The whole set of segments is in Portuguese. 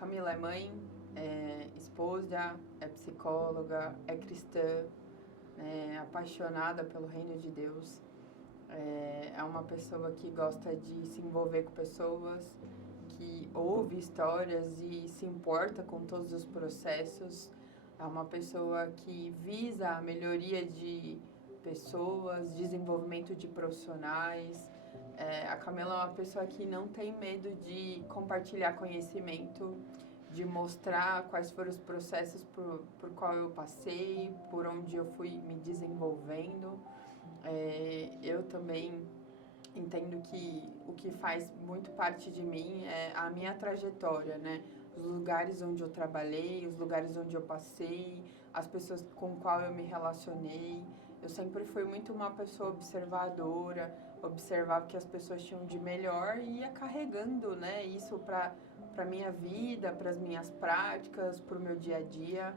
Camila é mãe, é esposa, é psicóloga, é cristã, é apaixonada pelo reino de Deus, é uma pessoa que gosta de se envolver com pessoas, que ouve histórias e se importa com todos os processos. É uma pessoa que visa a melhoria de pessoas, desenvolvimento de profissionais. A Camila é uma pessoa que não tem medo de compartilhar conhecimento, de mostrar quais foram os processos por qual eu passei, por onde eu fui me desenvolvendo. Eu também entendo que o que faz muito parte de mim é a minha trajetória, né? Os lugares onde eu trabalhei, os lugares onde eu passei, as pessoas com qual eu me relacionei. Eu sempre fui muito uma pessoa observadora, observava o que as pessoas tinham de melhor e ia carregando, né, isso para minha vida, para as minhas práticas, para o meu dia a dia.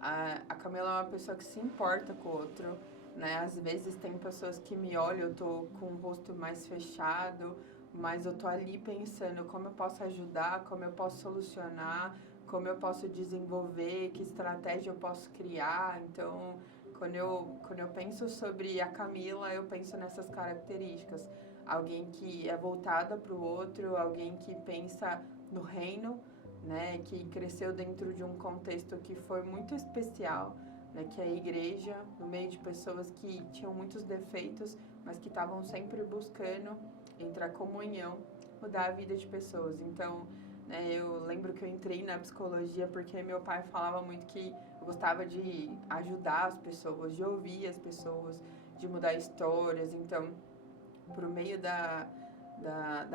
A Camila é uma pessoa que se importa com o outro, né? Às vezes tem pessoas que me olham, eu tô com o rosto mais fechado, mas eu tô ali pensando como eu posso ajudar, como eu posso solucionar, como eu posso desenvolver, que estratégia eu posso criar. Então, quando eu penso sobre a Camila, eu penso nessas características. Alguém que é voltada para o outro, alguém que pensa no reino, né? Que cresceu dentro de um contexto que foi muito especial, né, que é a igreja, no meio de pessoas que tinham muitos defeitos, mas que estavam sempre buscando, entre a comunhão, mudar a vida de pessoas. Então, né, eu lembro que eu entrei na psicologia porque meu pai falava muito que eu gostava de ajudar as pessoas, de ouvir as pessoas, de mudar histórias. Então, por meio da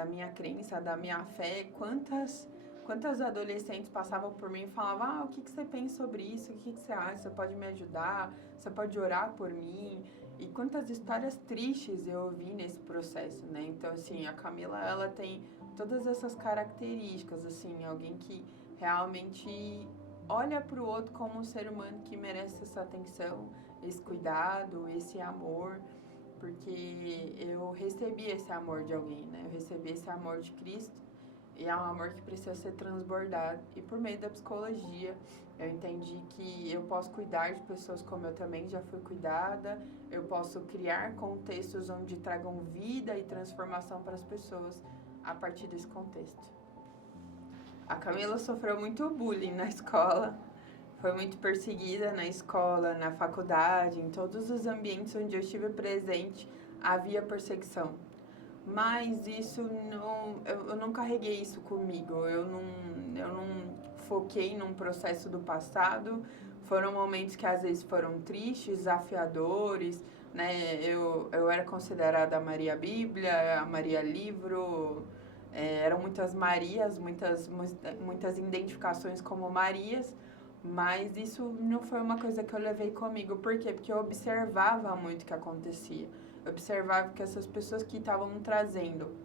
minha crença, da minha fé, quantas adolescentes passavam por mim e falavam, o que você pensa sobre isso? O que você acha? Você pode me ajudar? Você pode orar por mim? E quantas histórias tristes eu ouvi nesse processo, né? Então, assim, a Camila, ela tem todas essas características, assim, alguém que realmente olha para o outro como um ser humano que merece essa atenção, esse cuidado, esse amor, porque eu recebi esse amor de alguém, né? Eu recebi esse amor de Cristo e é um amor que precisa ser transbordado. E por meio da psicologia, eu entendi que eu posso cuidar de pessoas como eu também já fui cuidada, eu posso criar contextos onde tragam vida e transformação para as pessoas a partir desse contexto. A Camila sofreu muito bullying na escola, foi muito perseguida na escola, na faculdade, em todos os ambientes onde eu estive presente havia perseguição. Mas isso não, eu não carreguei isso comigo, eu não foquei num processo do passado. Foram momentos que às vezes foram tristes, desafiadores, né? Eu era considerada a Maria Bíblia, a Maria Livro, eram muitas Marias, muitas identificações como Marias, mas isso não foi uma coisa que eu levei comigo. Por quê? Porque eu observava muito o que acontecia. Eu observava que essas pessoas que estavam trazendo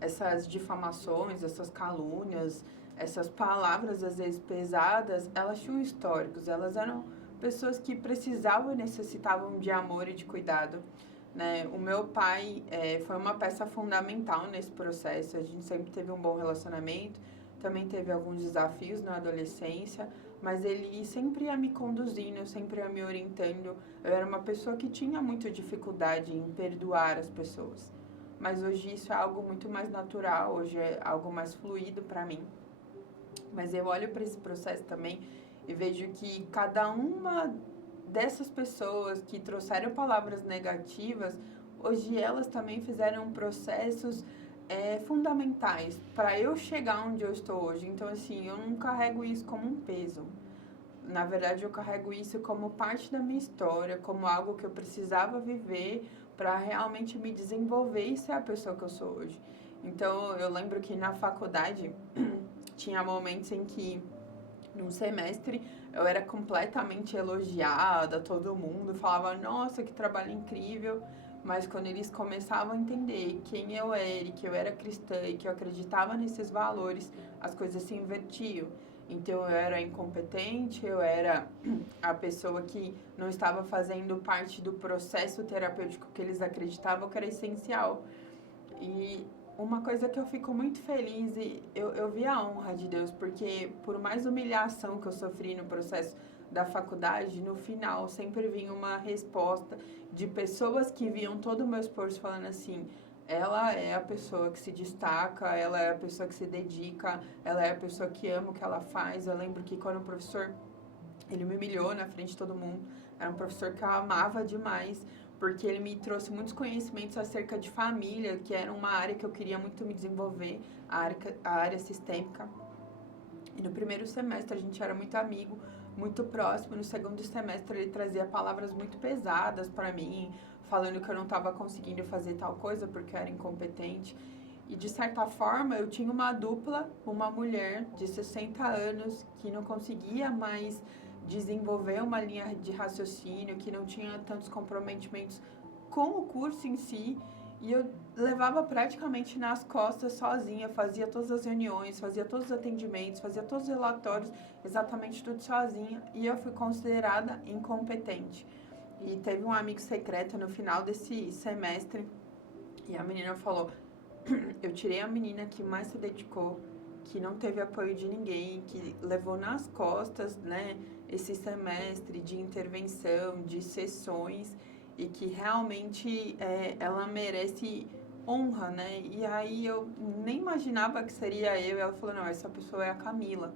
essas difamações, essas calúnias, essas palavras às vezes pesadas, elas tinham históricos, elas eram pessoas que precisavam e necessitavam de amor e de cuidado, né? O meu pai foi uma peça fundamental nesse processo. A gente sempre teve um bom relacionamento, também teve alguns desafios na adolescência, mas ele sempre ia me conduzindo, sempre ia me orientando. Eu era uma pessoa que tinha muita dificuldade em perdoar as pessoas, mas hoje isso é algo muito mais natural, hoje é algo mais fluido para mim. Mas eu olho para esse processo também e vejo que cada uma dessas pessoas que trouxeram palavras negativas, hoje elas também fizeram processos fundamentais para eu chegar onde eu estou hoje. Então, assim, eu não carrego isso como um peso. Na verdade, eu carrego isso como parte da minha história, como algo que eu precisava viver para realmente me desenvolver e ser a pessoa que eu sou hoje. Então, eu lembro que na faculdade tinha momentos em que, num semestre, eu era completamente elogiada, todo mundo falava, nossa, que trabalho incrível. Mas quando eles começavam a entender quem eu era e que eu era cristã e que eu acreditava nesses valores, as coisas se invertiam. Então eu era incompetente, eu era a pessoa que não estava fazendo parte do processo terapêutico que eles acreditavam que era essencial. E uma coisa que eu fico muito feliz e eu vi a honra de Deus, porque por mais humilhação que eu sofri no processo da faculdade, no final sempre vinha uma resposta de pessoas que viam todo o meu esforço falando assim, ela é a pessoa que se destaca, ela é a pessoa que se dedica, ela é a pessoa que ama o que ela faz. Eu lembro que quando o professor, ele me humilhou na frente de todo mundo, era um professor que eu amava demais, porque ele me trouxe muitos conhecimentos acerca de família, que era uma área que eu queria muito me desenvolver, a área sistêmica. E no primeiro semestre a gente era muito amigo, muito próximo. No segundo semestre ele trazia palavras muito pesadas para mim, falando que eu não estava conseguindo fazer tal coisa porque eu era incompetente. E de certa forma eu tinha uma dupla, uma mulher de 60 anos que não conseguia mais desenvolver uma linha de raciocínio, que não tinha tantos comprometimentos com o curso em si, e eu levava praticamente nas costas sozinha, fazia todas as reuniões, fazia todos os atendimentos, fazia todos os relatórios, exatamente tudo sozinha, e eu fui considerada incompetente. E teve um amigo secreto no final desse semestre, e a menina falou, eu tirei a menina que mais se dedicou, que não teve apoio de ninguém, que levou nas costas, né, esse semestre de intervenção, de sessões, e que realmente ela merece honra, né? E aí eu nem imaginava que seria eu, e ela falou, não, essa pessoa é a Camila.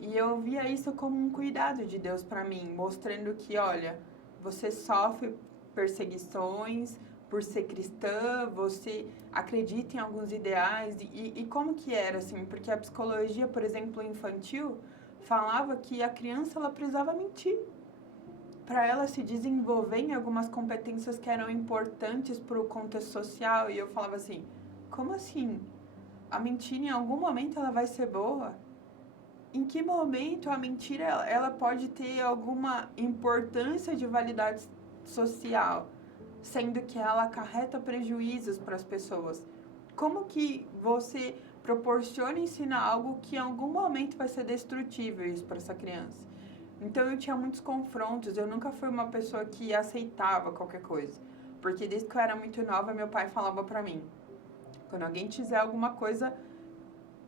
E eu via isso como um cuidado de Deus para mim, mostrando que, olha, você sofre perseguições por ser cristã, você acredita em alguns ideais, e como que era, assim, porque a psicologia, por exemplo, infantil, falava que a criança, ela precisava mentir para ela se desenvolver em algumas competências que eram importantes para o contexto social, e eu falava assim, como assim? A mentira, em algum momento, ela vai ser boa? Em que momento a mentira ela pode ter alguma importância de validade social, sendo que ela acarreta prejuízos para as pessoas? Como que você proporciona ensinar algo que em algum momento vai ser destrutível isso para essa criança? Então eu tinha muitos confrontos, eu nunca fui uma pessoa que aceitava qualquer coisa, porque desde que eu era muito nova meu pai falava para mim, quando alguém te disser alguma coisa,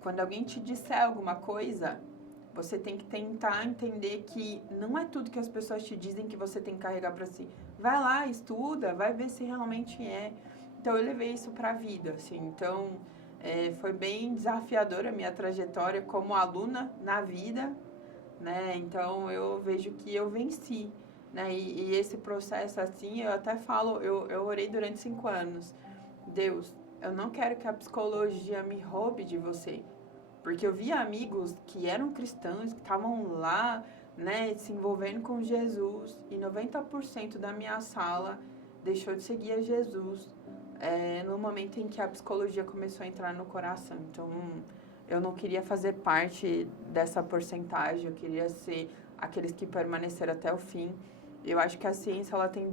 quando alguém te disser alguma coisa, você tem que tentar entender que não é tudo que as pessoas te dizem que você tem que carregar para si. Vai lá, estuda, vai ver se realmente é. Então, eu levei isso para a vida, assim. Então, foi bem desafiadora a minha trajetória como aluna na vida, né? Então, eu vejo que eu venci, né? E esse processo, assim, eu até falo, eu orei durante 5 anos. Deus, eu não quero que a psicologia me roube de você. Porque eu via amigos que eram cristãos, que estavam lá, né, se envolvendo com Jesus, e 90% da minha sala deixou de seguir a Jesus no momento em que a psicologia começou a entrar no coração. Então, eu não queria fazer parte dessa porcentagem, eu queria ser aqueles que permaneceram até o fim. Eu acho que a ciência ela tem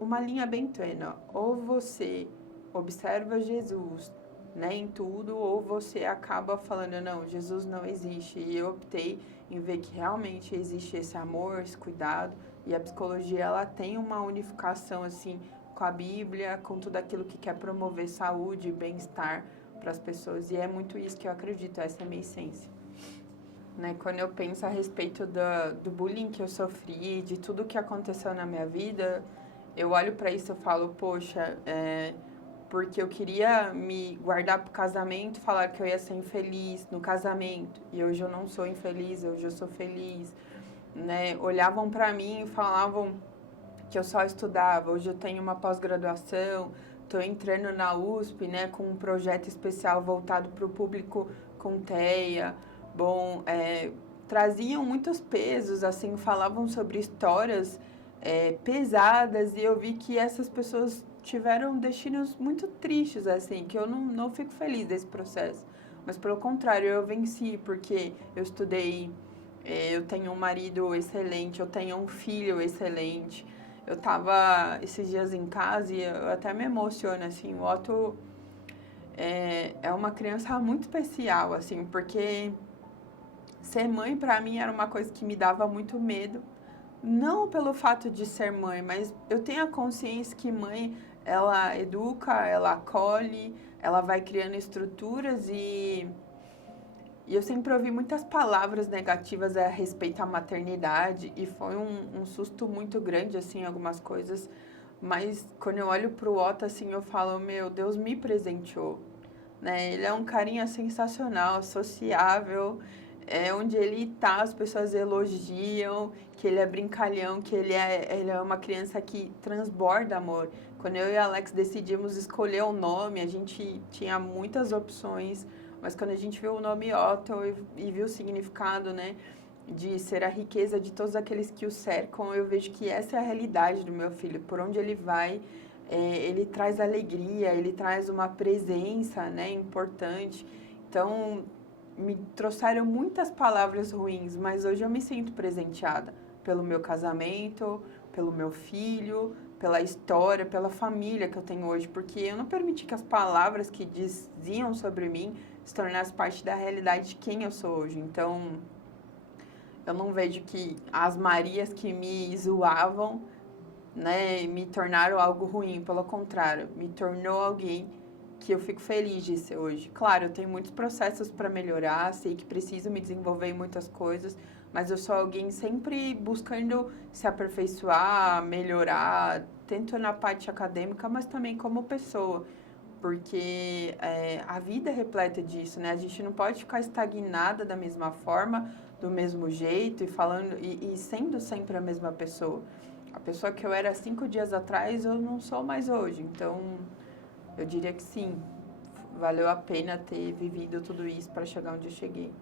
uma linha bem tênue. Ou você observa Jesus, né, em tudo, ou você acaba falando, não, Jesus não existe. E eu optei em ver que realmente existe esse amor, esse cuidado, e a psicologia, ela tem uma unificação, assim, com a Bíblia, com tudo aquilo que quer promover saúde e bem-estar para as pessoas, e é muito isso que eu acredito, essa é a minha essência. Né, quando eu penso a respeito do bullying que eu sofri, de tudo que aconteceu na minha vida, eu olho para isso e falo, poxa, porque eu queria me guardar para o casamento, falar que eu ia ser infeliz no casamento, e hoje eu não sou infeliz, hoje eu sou feliz, né? Olhavam para mim e falavam que eu só estudava, hoje eu tenho uma pós-graduação, estou entrando na USP, né, com um projeto especial voltado para o público com TEA. Bom, traziam muitos pesos, assim, falavam sobre histórias pesadas, e eu vi que essas pessoas tiveram destinos muito tristes, assim, que eu não fico feliz desse processo. Mas, pelo contrário, eu venci, porque eu estudei, eu tenho um marido excelente, eu tenho um filho excelente. Eu estava esses dias em casa e eu até me emociono, assim, o Otto é uma criança muito especial, assim, porque ser mãe, para mim, era uma coisa que me dava muito medo, Não pelo fato de ser mãe, mas eu tenho a consciência que mãe, ela educa, ela acolhe, ela vai criando estruturas e eu sempre ouvi muitas palavras negativas a respeito à maternidade e foi um susto muito grande, assim, algumas coisas. Mas quando eu olho pro Otto, assim, eu falo, meu, Deus me presenteou, né? Ele é um carinha sensacional, sociável, onde ele tá, as pessoas elogiam, que ele é brincalhão, que ele é uma criança que transborda amor. Quando eu e a Alex decidimos escolher o nome, a gente tinha muitas opções, mas quando a gente viu o nome Otto e viu o significado, né, de ser a riqueza de todos aqueles que o cercam, eu vejo que essa é a realidade do meu filho. Por onde ele vai, ele traz alegria, ele traz uma presença, né, importante. Então, me trouxeram muitas palavras ruins, mas hoje eu me sinto presenteada pelo meu casamento, pelo meu filho, pela história, pela família que eu tenho hoje, porque eu não permiti que as palavras que diziam sobre mim se tornassem parte da realidade de quem eu sou hoje. Então, eu não vejo que as Marias que me zoavam, né, me tornaram algo ruim. Pelo contrário, me tornou alguém que eu fico feliz de ser hoje. Claro, eu tenho muitos processos para melhorar, sei que preciso me desenvolver em muitas coisas, mas eu sou alguém sempre buscando se aperfeiçoar, melhorar, tanto na parte acadêmica, mas também como pessoa. Porque a vida é repleta disso, né? A gente não pode ficar estagnada da mesma forma, do mesmo jeito e falando e sendo sempre a mesma pessoa. A pessoa que eu era 5 dias atrás, eu não sou mais hoje. Então, eu diria que sim, valeu a pena ter vivido tudo isso para chegar onde eu cheguei.